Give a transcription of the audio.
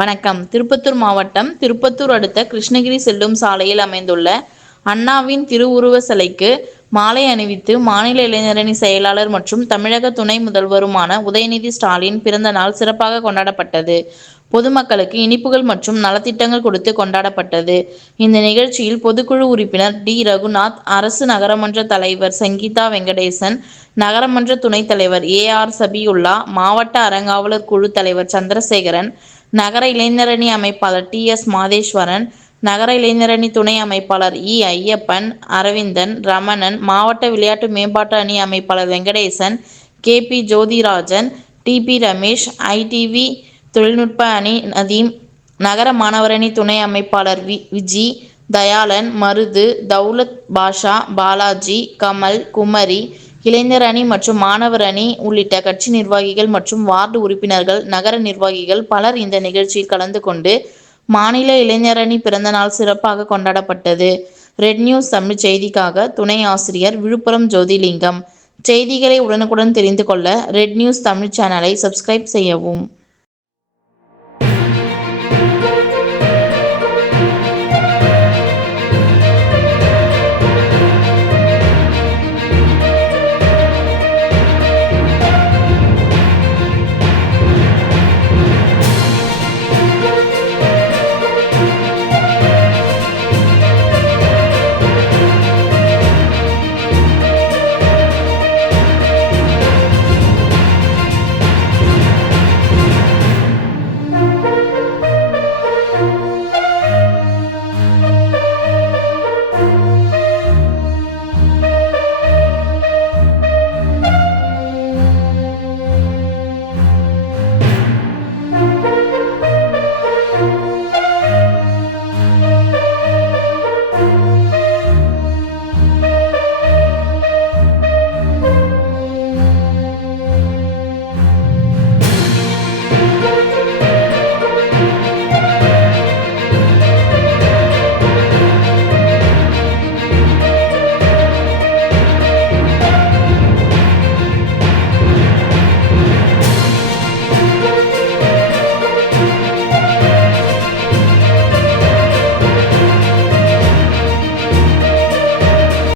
வணக்கம். திருப்பத்தூர் மாவட்டம் திருப்பத்தூர் அடுத்த கிருஷ்ணகிரி செல்லும் சாலையில் அமைந்துள்ள அண்ணாவின் திருவுருவ சிலைக்கு மாலை அணிவித்து மாநில இளைஞரணி செயலாளர் மற்றும் தமிழக துணை முதல்வருமான உதயநிதி ஸ்டாலின் பிறந்த நாள் சிறப்பாக கொண்டாடப்பட்டது. பொதுமக்களுக்கு இனிப்புகள் மற்றும் நலத்திட்டங்கள் கொடுத்து கொண்டாடப்பட்டது. இந்த நிகழ்ச்சியில் பொதுக்குழு உறுப்பினர் டி. ரகுநாத், அரசு நகரமன்ற தலைவர் சங்கீதா வெங்கடேசன், நகரமன்ற துணைத் தலைவர் ஏ. ஆர். சபியுல்லா, மாவட்ட அறங்காவலர் குழு தலைவர் சந்திரசேகரன், நகர இளைஞரணி அமைப்பாளர் டி. எஸ். மாதேஸ்வரன், நகர இளைஞரணி துணை அமைப்பாளர் இ. ஐயப்பன், அரவிந்தன், ரமணன், மாவட்ட விளையாட்டு மேம்பாட்டு அணி அமைப்பாளர் Venkatesan, K. P. Jothirajan, T. P. Ramesh, I. T. V. தொழில்நுட்ப அணி நதீம், நகர மாணவரணி துணை அமைப்பாளர் விஜி, தயாளன், மருது, தவுலத் பாஷா, பாலாஜி, கமல், குமரி, இளைஞர் அணி மற்றும் மாணவர் அணி உள்ளிட்ட கட்சி நிர்வாகிகள் மற்றும் வார்டு உறுப்பினர்கள், நகர நிர்வாகிகள் பலர் இந்த நிகழ்ச்சியில் கலந்து கொண்டு மாநில இளைஞரணி பிறந்த நாள் சிறப்பாக கொண்டாடப்பட்டது. ரெட் நியூஸ் தமிழ் செய்திக்காக துணை ஆசிரியர் விழுப்புரம் ஜோதிலிங்கம். செய்திகளை உடனுக்குடன் தெரிந்து கொள்ள ரெட் நியூஸ் தமிழ் சேனலை சப்ஸ்கிரைப் செய்யவும்.